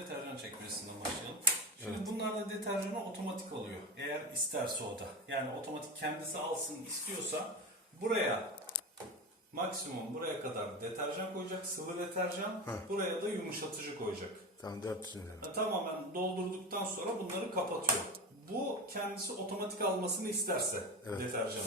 deterjan çekmesinden başlayalım. Şimdi Evet. bunlarla deterjanı otomatik alıyor. Eğer isterse o da. Yani otomatik kendisi alsın istiyorsa buraya maksimum buraya kadar deterjan koyacak. Sıvı deterjan. Buraya da yumuşatıcı koyacak. Tamam 400 lira. Tamamen doldurduktan sonra bunları kapatıyor. Bu kendisi otomatik almasını isterse deterjanı.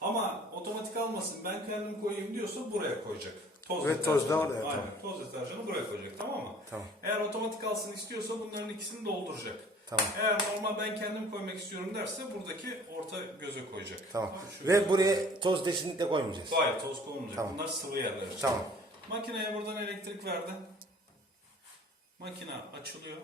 Ama otomatik almasın ben kendim koyayım diyorsa buraya koyacak. Toz Evet, toz da deterjanı. orada, evet, Aynen. tamam. Toz deterjanı buraya koyacak, tamam mı? Tamam. Eğer otomatik alsın istiyorsa bunların ikisini dolduracak. Tamam. Eğer normal ben kendim koymak istiyorum derse buradaki orta göze koyacak. Tamam. Şöyle. Ve buraya toz kesinlikle koymayacağız. Hayır, toz konulmayacak. Tamam. Bunlar sıvı yerler. Tamam. Makineye buradan elektrik verdi. Makine açılıyor.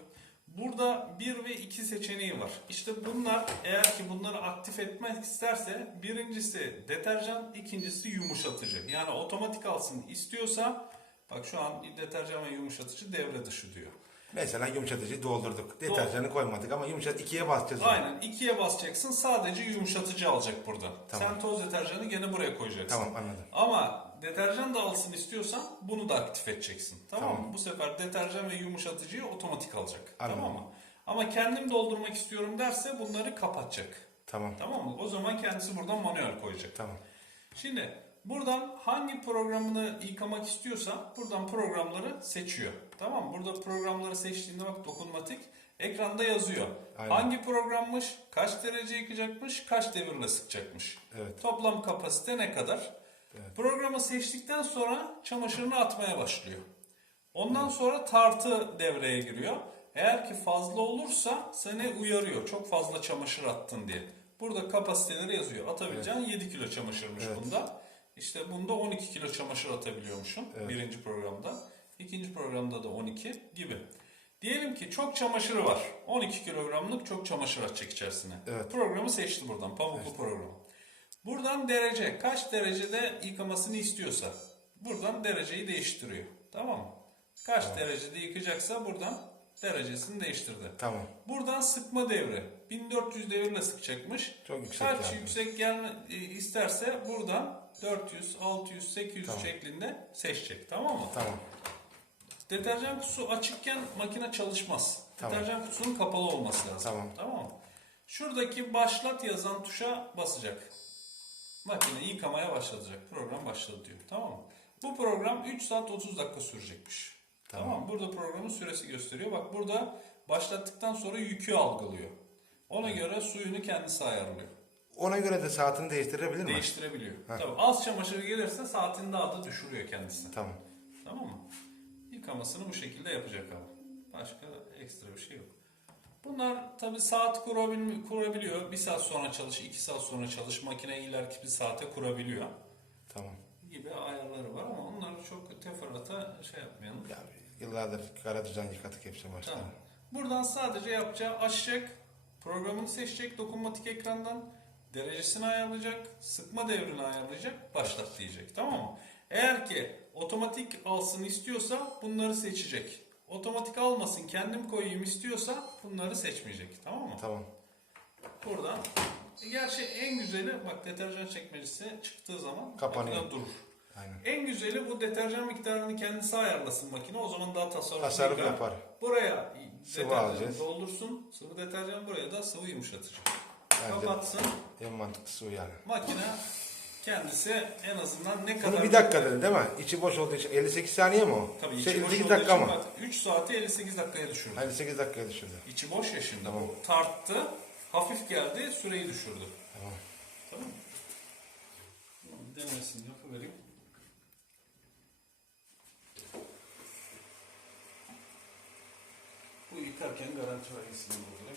Burada 1 ve 2 seçeneği var. İşte bunlar eğer ki bunları aktif etmek isterse birincisi deterjan, ikincisi yumuşatıcı. Yani otomatik alsın istiyorsa bak şu an deterjan ve yumuşatıcı devre dışı diyor. Mesela yumuşatıcıyı doldurduk. Deterjanı koymadık ama ikiye basacağız. Aynen 2'ye basacaksın, sadece yumuşatıcı alacak burada. Tamam. Sen toz deterjanı gene buraya koyacaksın. Tamam, anladım. Ama deterjan da alsın istiyorsan bunu da aktif edeceksin. Tamam mı? Tamam. Bu sefer deterjan ve yumuşatıcıyı otomatik alacak. Anladım. Tamam mı? Ama kendim doldurmak istiyorum derse bunları kapatacak. Tamam. Tamam mı? O zaman kendisi buradan manuel koyacak. Tamam. Şimdi buradan hangi programını yıkamak istiyorsa buradan programları seçiyor. Tamam mı? Burada programları seçtiğinde bak dokunmatik ekranda yazıyor. Aynen. Hangi programmış, kaç derece yıkacakmış, kaç devirle sıkacakmış. Evet. Toplam kapasite ne kadar? Evet. Programı seçtikten sonra çamaşırını atmaya başlıyor. Ondan sonra tartı devreye giriyor. Eğer ki fazla olursa seni uyarıyor. Çok fazla çamaşır attın diye. Burada kapasiteleri yazıyor. Atabileceğin 7 kilo çamaşırmış bunda. İşte bunda 12 kilo çamaşır atabiliyormuşsun birinci programda. İkinci programda da 12 gibi. Diyelim ki çok çamaşırı var. 12 kilogramlık çok çamaşır atacak içerisine. Evet. Programı seçti buradan. Pamuklu programı. Buradan derece. Kaç derecede yıkamasını istiyorsa. Buradan dereceyi değiştiriyor. Tamam mı? Kaç derecede yıkacaksa buradan derecesini değiştirdi. Tamam. Buradan sıkma devri. 1400 devirle sıkacakmış. Çok yüksek Kaç yani. yüksek gelme isterse buradan 400, 600, 800 Tamam. şeklinde seçecek. Tamam mı? Tamam. Deterjan kutusu açıkken makine çalışmaz. Tamam. Deterjan kutusunun kapalı olması lazım. Tamam. Mı? Şuradaki başlat yazan tuşa basacak. Makine yıkamaya başlatacak. Program başladı diyor. Tamam mı? Bu program 3 saat 30 dakika sürecekmiş. Tamam mı? Burada programın süresi gösteriyor. Bak burada başlattıktan sonra yükü algılıyor. Ona göre suyunu kendisi ayarlıyor. Ona göre de saatini değiştirebilir mi? Değiştirebiliyor. Tabii az çamaşır gelirse saatini daha da düşürüyor kendisi. Tamam. Tamam mı? Yıkamasını bu şekilde yapacak abi. Başka ekstra bir şey yok. Bunlar tabi saat kurabiliyor. 1 saat sonra çalış, 2 saat sonra çalış. Makine ileriki bir saate kurabiliyor. Tamam. Gibi ayarları var ama onları çok teferruata şey yapmayalım. Ya, yıllardır Karadeniz'den yıkadık hepsini baştan. Tamam. Buradan sadece yapacağı açacak, programını seçecek dokunmatik ekrandan, derecesini ayarlayacak, sıkma devrini ayarlayacak, başlat diyecek. Tamam mı? Eğer ki otomatik alsın istiyorsa bunları seçecek. Otomatik almasın kendim koyayım istiyorsa bunları seçmeyecek. Tamam mı? Tamam. Buradan gerçi en güzeli bak deterjan çekmecesi çıktığı zaman Kapanıyor. makine durur. Aynen. En güzeli bu deterjan miktarını kendisi ayarlasın makine. O zaman daha Tasarruf yıkar. yapar. Buraya Sıvı deterjan alacağız. doldursun. Sıvı deterjan buraya da sıvı yumuşatıcı. Bence Kapatsın. en mantıklısı o yani. Makine kendisi en azından ne kadar... Bunu bir dakika dedin değil mi? İçi boş olduğu için 58 saniye mi o? Tabii içi boş 58 olduğu dakika için mı? bak 3 saati 58 dakikaya düşürdü. 58 dakikaya düşürdü. İçi boş ya şimdi. Tamam. O tarttı. Hafif geldi. Süreyi düşürdü. Tamam. Tamam mı? Denemesini yapıvereyim. Bu yıkarken garanti vergisini buldu.